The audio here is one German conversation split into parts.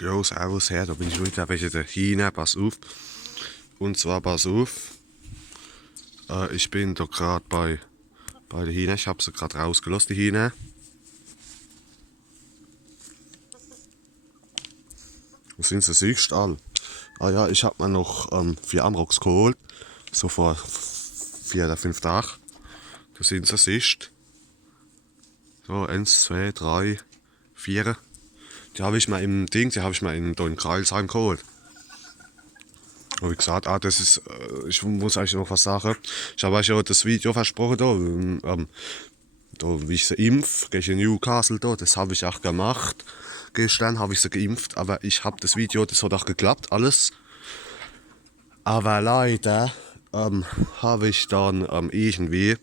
Jo, servus her, da bin ich wieder welche der China, pass auf. Und zwar, pass auf, ich bin da gerade bei der China, ich habe sie gerade rausgelassen, die China. Wo sind sie siehst all? Ah ja, ich habe mir noch 4 Amrox geholt, so vor 4 oder 5 Tagen. Da sind sie siehst. So, 1, 2, 3, 4. Die habe ich mir im Ding, die habe ich mir in Kreilsheim geholt. Und wie gesagt, das ist, ich muss euch noch was sagen. Ich habe euch ja das Video versprochen, da wie ich sie impf gegen Newcastle, das habe ich auch gemacht. Gestern habe ich sie geimpft, aber ich habe das Video, das hat auch geklappt, alles. Aber leider habe ich dann irgendwie,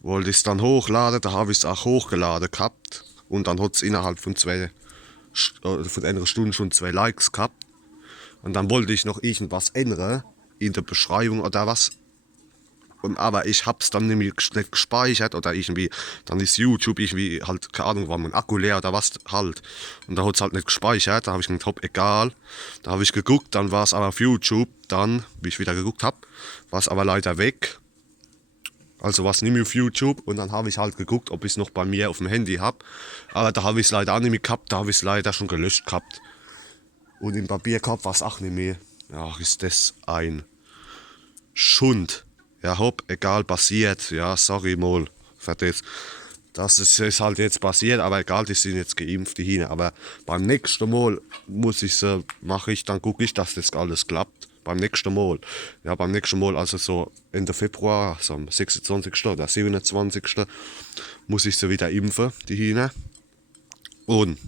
wollte ich es dann hochladen, da habe ich es auch hochgeladen gehabt. Und dann hat es innerhalb von von einer Stunde schon 2 Likes gehabt. Und dann wollte ich noch irgendwas ändern in der Beschreibung oder was. Aber ich hab's dann nämlich nicht gespeichert oder irgendwie, dann ist YouTube irgendwie halt, keine Ahnung, war mein Akku leer oder was halt. Und da hat's halt nicht gespeichert, da habe ich gedacht, hopp, egal. Da habe ich geguckt, dann war es aber auf YouTube, dann, wie ich wieder geguckt habe, war es aber leider weg. Also war es nicht mehr auf YouTube und dann habe ich halt geguckt, ob ich es noch bei mir auf dem Handy habe. Aber da habe ich es leider auch nicht mehr gehabt, da habe ich es leider schon gelöscht gehabt. Und im Papier gehabt war es auch nicht mehr. Ach, ist das ein Schund. Ja, hopp, egal, passiert. Ja, sorry mal für das. Das ist halt jetzt passiert, aber egal, die sind jetzt geimpft, die hin. Aber beim nächsten Mal dann gucke ich, dass das alles klappt. Beim nächsten Mal. Ja, beim nächsten Mal, also so Ende Februar, so am 26. oder 27. muss ich sie wieder impfen, die hin. Und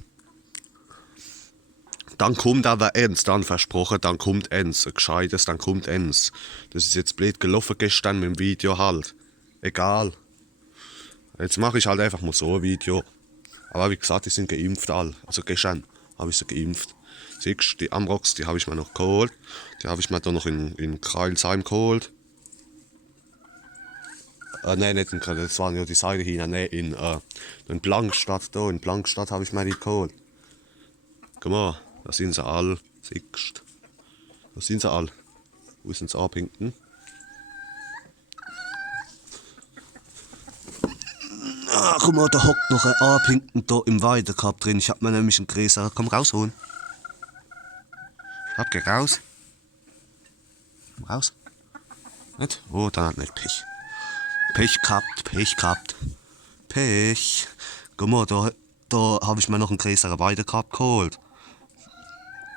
dann kommt aber eins, dann versprochen, dann kommt eins, ein gescheites, dann kommt eins. Das ist jetzt blöd gelaufen gestern mit dem Video halt. Egal. Jetzt mache ich halt einfach mal so ein Video. Aber wie gesagt, die sind geimpft all. Also gestern habe ich sie geimpft. Siehst du, die Amrox, die habe ich mir noch geholt. Die habe ich mir dann noch in Kreilsheim geholt. Nein, nicht in Kreilsheim, das waren ja die Seite hin. Nein, in Blankstadt da. In Blankstadt habe ich mir die geholt. Guck mal, da sind sie all. Siehst du. Da sind sie all. Wo sind sie abhinken? Ah, guck mal, da hockt noch ein Abhinken da im Weidekorb drin. Ich hab mir nämlich einen Gräser. Komm rausholen. Geh raus. Komm raus. Nicht? Oh, dann hat nicht Pech. Pech gehabt, Pech gehabt. Pech. Guck mal, da habe ich mir noch einen Gräser Weidekorb geholt.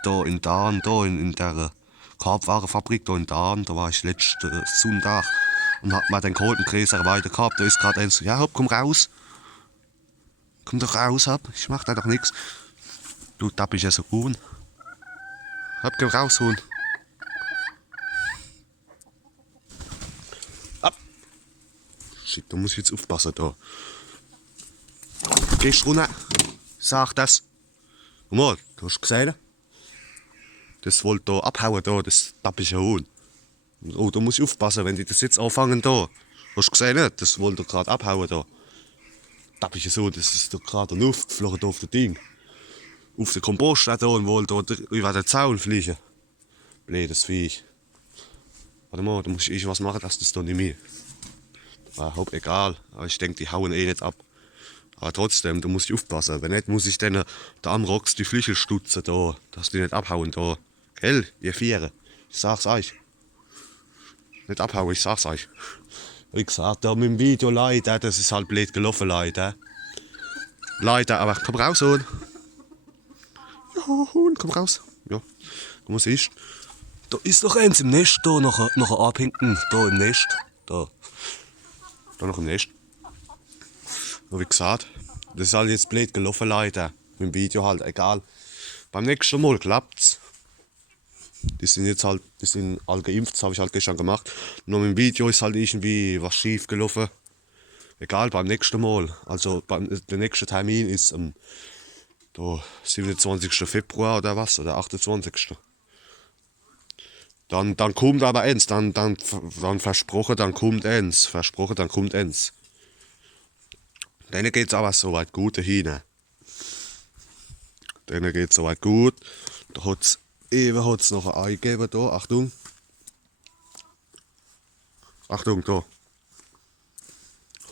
Da in Dahn, in der Korbwarenfabrik, da in Dahn, da war ich letzten Sonntag und hab mir den geholt, einen Gräser Weidekorb. Da ist gerade eins. Ja, hopp, komm raus. Komm doch raus, hab. Ich mach da doch nix. Du tapp ich ja so gut. Hab, geh rausholen. Ab. Shit, da muss ich jetzt aufpassen da. Gehst runter. Sag das. Guck mal, du hast gesehen? Das wollte da abhauen da, das tapp ich ja holen. Oh, da muss ich aufpassen, wenn die das jetzt anfangen da. Hast du gesehen, nicht? Das wollte gerade abhauen da. Tapp ich ja so, das ist da gerade aufgeflogen da auf das Ding. Auf den Kompost da und wollte da über den Zaun fliegen. Blödes Viech. Warte mal, da muss ich was machen, dass das da nicht mehr. Aber hopp, egal. Aber ich denke, die hauen eh nicht ab. Aber trotzdem, da muss ich aufpassen. Wenn nicht, muss ich dann da am Rocks die Flügel stutzen da, dass die nicht abhauen da. Gell, ihr Viere. Ich sag's euch. Nicht abhauen, ich sag's euch. Wie gesagt, da mit dem Video leider, das ist halt blöd gelaufen leider. Leider, aber komm raus, Hund. Ja, Hund, komm raus. Ja, komm, was ist? Da ist noch eins im Nest, da noch ein Abhinken, da im Nest. Da noch im Nest. Und wie gesagt, das ist halt jetzt blöd gelaufen leider. Mit dem Video halt, egal. Beim nächsten Mal klappt's. Die sind alle geimpft, das habe ich halt gestern gemacht. Nur mit dem Video ist halt irgendwie was schief gelaufen. Egal, beim nächsten Mal. Also der nächste Termin ist am 27. Februar oder was, oder 28. Dann kommt aber eins, dann versprochen, dann kommt eins. Versprochen, dann kommt eins. Denen geht's aber soweit gut dahin. Denen geht soweit gut. Da hat's noch ein Ei gegeben, da. Achtung. Achtung, da.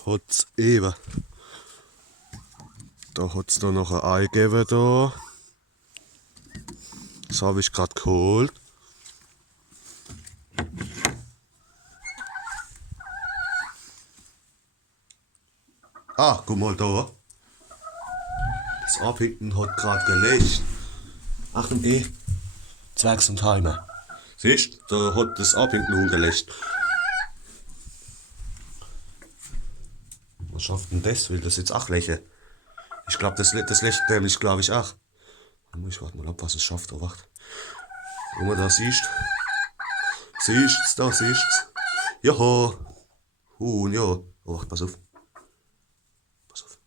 Hat's eben. Da hat's da noch ein Ei gegeben, da. Das habe ich gerade geholt. Ah, guck mal da. Das Abhinken hat gerade gelegt. Achtung, Zwergs und Heime. Siehst du, da hat das Abhinken umgelegt. Was schafft denn das? Will das jetzt auch lächeln? Ich glaube, das lächelt nämlich, glaube ich, auch. Ich warte mal ab, was es schafft. Oh, wacht. Guck mal, da siehst du. Da siehst du. Joho. Huhn, ja. Oh, wacht, pass auf. Pass auf.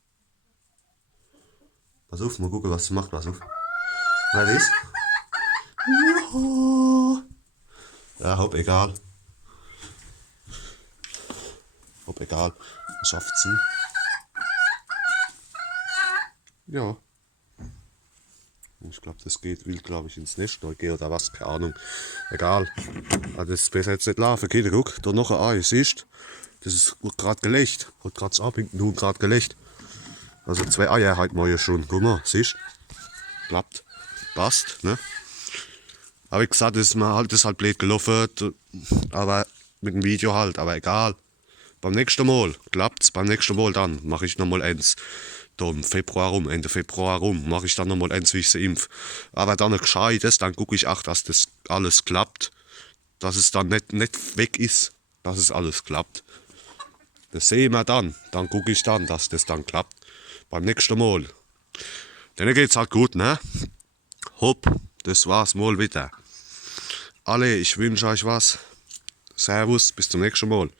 Pass auf, mal gucken, was es macht. Pass auf. Na, das? Joho. Ja, hopp, egal. Hopp, egal. Schafft's ihn. Ja. Ich glaube, will, glaube ich, ins Nest gehen oder was, keine Ahnung. Egal. Aber das ist besser jetzt nicht laufen. Okay, guck, da noch ein Ei, siehst du? Das ist gerade gelegt. Hat gerade das Abhinken nun gerade gelegt. Also 2 Eier halt mal ja schon. Guck mal, siehst du? Klappt. Passt, ne? Aber wie gesagt, das ist halt blöd gelaufen. Aber mit dem Video halt, aber egal. Beim nächsten Mal klappt's, beim nächsten Mal dann mache ich nochmal eins. Da im Februar rum, Ende Februar rum, mache ich dann nochmal eins, wie ich sie impf. Aber dann ein gescheites, dann gucke ich auch, dass das alles klappt. Dass es dann nicht weg ist, dass es alles klappt. Das sehen wir dann. Dann gucke ich dann, dass das dann klappt. Beim nächsten Mal. Denen geht's halt gut, ne? Hopp, das war's mal wieder. Alle, ich wünsche euch was. Servus, bis zum nächsten Mal.